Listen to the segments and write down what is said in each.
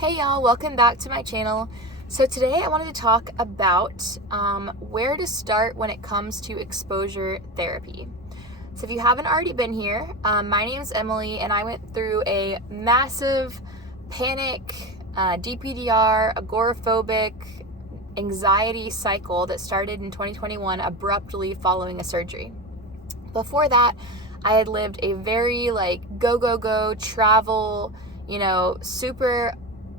Hey y'all, welcome back to my channel. So today I wanted to talk about where to start when it comes to exposure therapy. So if you haven't already been here, my name's Emily and I went through a massive panic, DPDR, agoraphobic, anxiety cycle that started in 2021 abruptly following a surgery. Before that, I had lived a very go, travel, super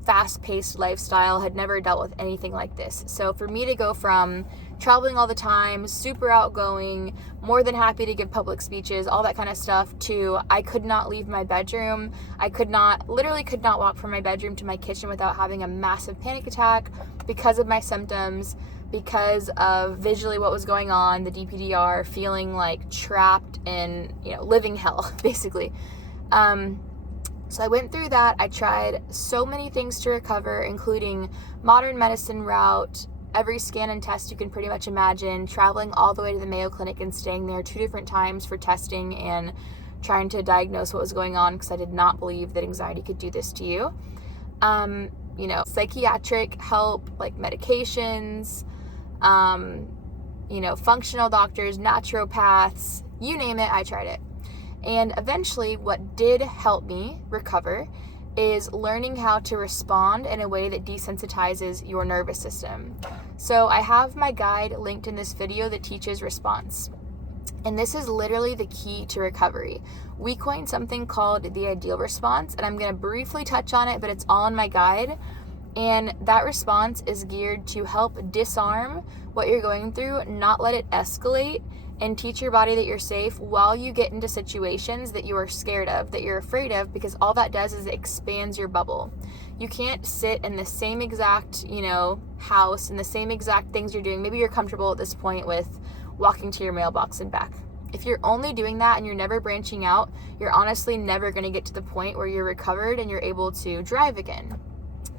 fast-paced lifestyle, had never dealt with anything like this. So for me to go from traveling all the time, super outgoing, more than happy to give public speeches, all that kind of stuff, to I could not leave my bedroom. I literally could not walk from my bedroom to my kitchen without having a massive panic attack because of my symptoms, because of visually what was going on, the DPDR, feeling like trapped in, living hell, basically. So I went through that. I tried so many things to recover, including modern medicine route, every scan and test you can pretty much imagine, traveling all the way to the Mayo Clinic and staying there 2 different times for testing and trying to diagnose what was going on, because I did not believe that anxiety could do this to you. Psychiatric help, like medications, functional doctors, naturopaths, you name it, I tried it. And eventually what did help me recover is learning how to respond in a way that desensitizes your nervous system. So I have my guide linked in this video that teaches response. And this is literally the key to recovery. We coined something called the ideal response, and I'm going to briefly touch on it, but it's all in my guide. And that response is geared to help disarm what you're going through, not let it escalate, and teach your body that you're safe while you get into situations that you are scared of, that you're afraid of, because all that does is it expands your bubble. You can't sit in the same exact, house and the same exact things you're doing. Maybe you're comfortable at this point with walking to your mailbox and back. If you're only doing that and you're never branching out, you're honestly never going to get to the point where you're recovered and you're able to drive again.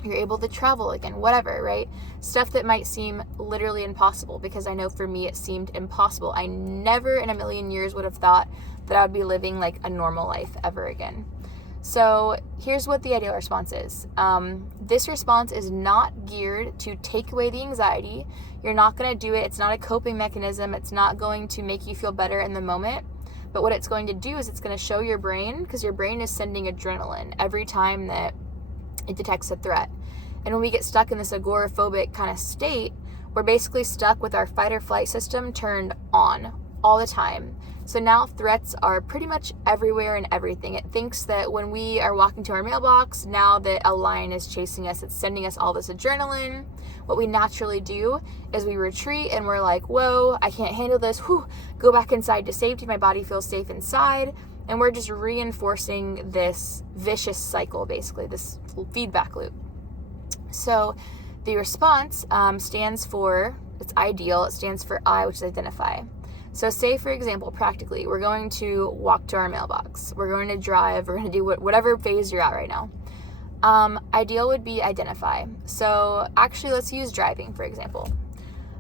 You're able to travel again, whatever, right? Stuff that might seem literally impossible, because I know for me it seemed impossible. I never in a million years would have thought that I would be living like a normal life ever again. So here's what the ideal response is. This response is not geared to take away the anxiety. You're not going to do it. It's not a coping mechanism. It's not going to make you feel better in the moment. But what it's going to do is it's going to show your brain, because your brain is sending adrenaline every time that it detects a threat. And when we get stuck in this agoraphobic kind of state, we're basically stuck with our fight or flight system turned on all the time. So now threats are pretty much everywhere and everything. It thinks that when we are walking to our mailbox, now that a lion is chasing us, it's sending us all this adrenaline. What we naturally do is we retreat and we're like, whoa, I can't handle this. Whew, go back inside to safety. My body feels safe inside. And we're just reinforcing this vicious cycle, basically, this feedback loop. So the response stands for, it's ideal, it stands for I, which is identify. So say, for example, practically, we're going to walk to our mailbox. We're going to drive. We're going to do whatever phase you're at right now. Ideal would be identify. So actually, let's use driving, for example,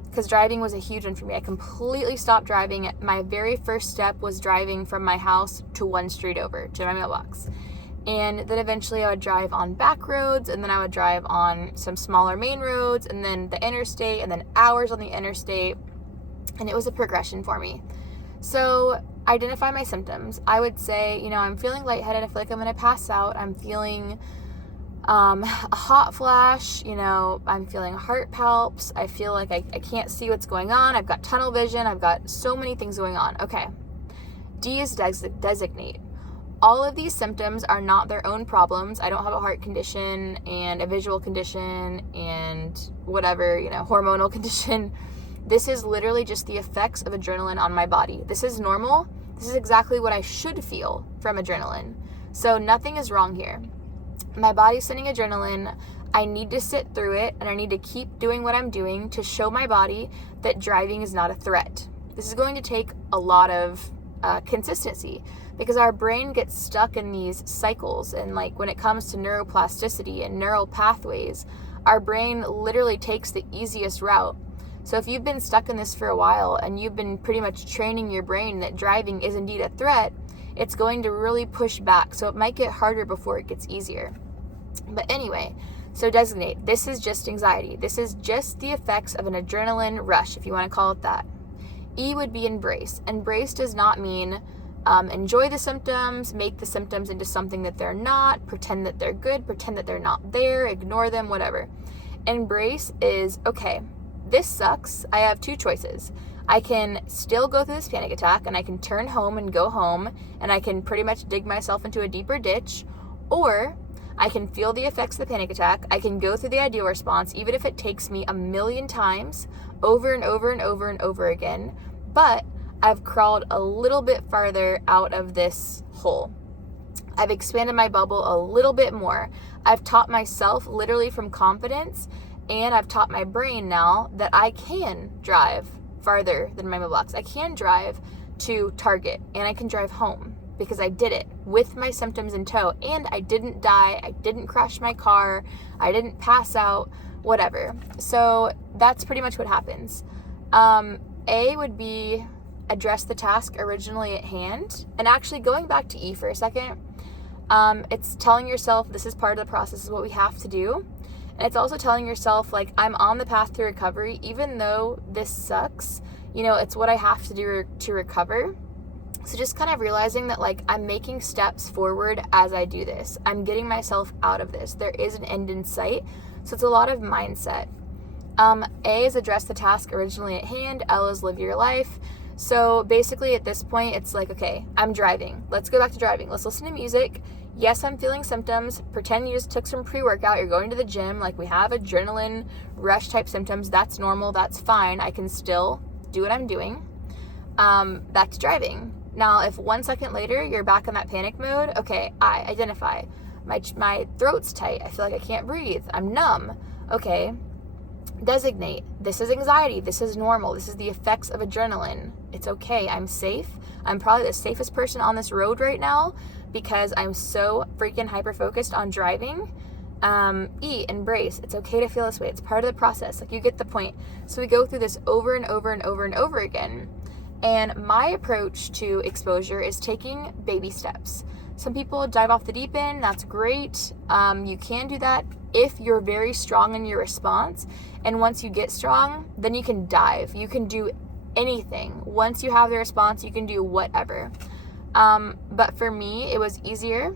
because driving was a huge one for me. I completely stopped driving. My very first step was driving from my house to one street over to my mailbox. And then eventually I would drive on back roads, and then I would drive on some smaller main roads, and then the interstate, and then hours on the interstate. And it was a progression for me. So identify my symptoms. I would say, I'm feeling lightheaded. I feel like I'm going to pass out. I'm feeling a hot flash, I'm feeling heart palps. I feel like I can't see what's going on. I've got tunnel vision. I've got so many things going on. Okay. D is designate. All of these symptoms are not their own problems. I don't have a heart condition and a visual condition and whatever, hormonal condition. This is literally just the effects of adrenaline on my body. This is normal. This is exactly what I should feel from adrenaline. So nothing is wrong here. My body's sending adrenaline. I need to sit through it, and I need to keep doing what I'm doing to show my body that driving is not a threat. This is going to take a lot of consistency, because our brain gets stuck in these cycles. And when it comes to neuroplasticity and neural pathways, our brain literally takes the easiest route. So if you've been stuck in this for a while and you've been pretty much training your brain that driving is indeed a threat, it's going to really push back. So it might get harder before it gets easier. But anyway, So designate, this is just anxiety. This is just the effects of an adrenaline rush, if you want to call it that. E would be embrace. Embrace does not mean enjoy the symptoms, make the symptoms into something that they're not, pretend that they're good, pretend that they're not there, ignore them, whatever. Embrace is, okay, this sucks. I have two choices. I can still go through this panic attack and I can turn home and go home and I can pretty much dig myself into a deeper ditch, or I can feel the effects of the panic attack. I can go through the ideal response, even if it takes me 1,000,000 times over and over and over and over again, but I've crawled a little bit farther out of this hole. I've expanded my bubble a little bit more. I've taught myself literally from confidence, and I've taught my brain now that I can drive farther than my mailbox. I can drive to Target and I can drive home because I did it with my symptoms in tow, and I didn't die. I didn't crash my car. I didn't pass out, whatever. So that's pretty much what happens. A would be address the task originally at hand. And actually going back to E for a second, it's telling yourself this is part of the process, this is what we have to do. And it's also telling yourself, like, I'm on the path to recovery, even though this sucks, it's what I have to do to recover. So just kind of realizing that, like, I'm making steps forward as I do this. I'm getting myself out of this. There is an end in sight. So it's a lot of mindset. A is address the task originally at hand. L is live your life. So basically at this point, it's like, okay, I'm driving. Let's go back to driving. Let's listen to music. Yes, I'm feeling symptoms. Pretend you just took some pre-workout. You're going to the gym. Like, we have adrenaline rush type symptoms. That's normal. That's fine. I can still do what I'm doing. Back to driving. Now, if 1 second later you're back in that panic mode, okay, I identify. My throat's tight. I feel like I can't breathe. I'm numb. Okay. Designate. This is anxiety. This is normal. This is the effects of adrenaline. It's okay. I'm safe. I'm probably the safest person on this road right now because I'm so freaking hyper-focused on driving. E, embrace. It's okay to feel this way. It's part of the process. Like, you get the point. So we go through this over and over and over and over again. And my approach to exposure is taking baby steps. Some people dive off the deep end. That's great. You can do that if you're very strong in your response. And once you get strong, then you can dive. You can do anything. Once you have the response, you can do whatever. But for me, it was easier.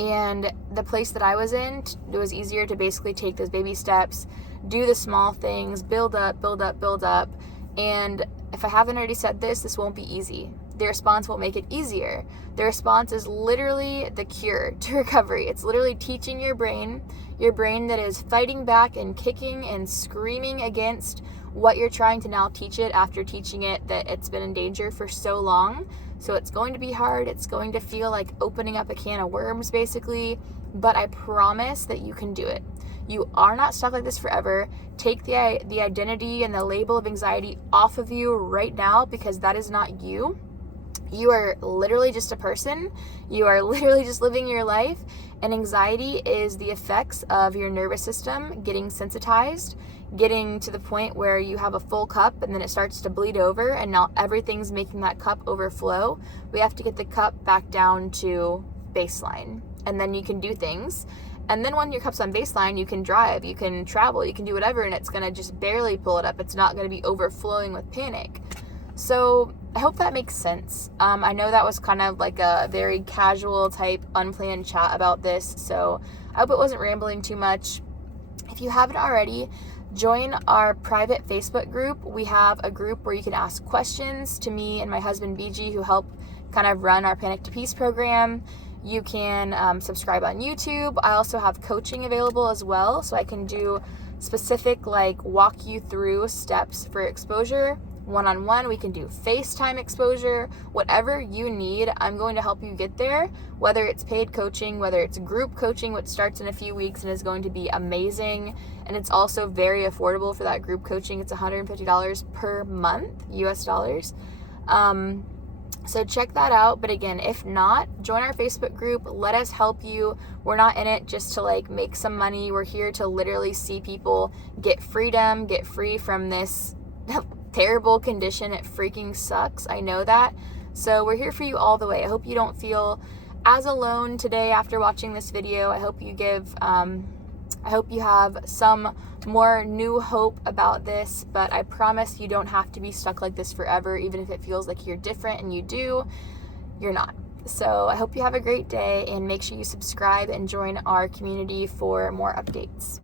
And the place that I was in, it was easier to basically take those baby steps, do the small things, build up, build up, build up. And if I haven't already said this, this won't be easy. The response will make it easier. The response is literally the cure to recovery. It's literally teaching your brain that is fighting back and kicking and screaming against what you're trying to now teach it after teaching it that it's been in danger for so long. So it's going to be hard. It's going to feel like opening up a can of worms, basically. But I promise that you can do it. You are not stuck like this forever. Take the identity and the label of anxiety off of you right now, because that is not you. You are literally just a person. You are literally just living your life. And anxiety is the effects of your nervous system getting sensitized, getting to the point where you have a full cup and then it starts to bleed over, and now everything's making that cup overflow. We have to get the cup back down to baseline, and then you can do things. And then when your cup's on baseline, you can drive, you can travel, you can do whatever, and it's going to just barely pull it up. It's not going to be overflowing with panic. So I hope that makes sense. I know that was kind of like a very casual type, unplanned chat about this, so I hope it wasn't rambling too much. If you haven't already, join our private Facebook group. We have a group where you can ask questions to me and my husband BG, who help kind of run our Panic to Peace program. You can subscribe on YouTube. I also have coaching available as well, so I can do specific, like, walk you through steps for exposure. One-on-one, we can do FaceTime exposure. Whatever you need, I'm going to help you get there, whether it's paid coaching, whether it's group coaching, which starts in a few weeks and is going to be amazing. And it's also very affordable for that group coaching. It's $150 per month, US dollars. So check that out. But again, if not, join our Facebook group. Let us help you. We're not in it just to, like, make some money. We're here to literally see people get freedom, get free from this terrible condition. It freaking sucks. I know that. So we're here for you all the way. I hope you don't feel as alone today after watching this video. I hope you give, I hope you have some more new hope about this, but I promise you don't have to be stuck like this forever. Even if it feels like you're different and you do, you're not. So I hope you have a great day, and make sure you subscribe and join our community for more updates.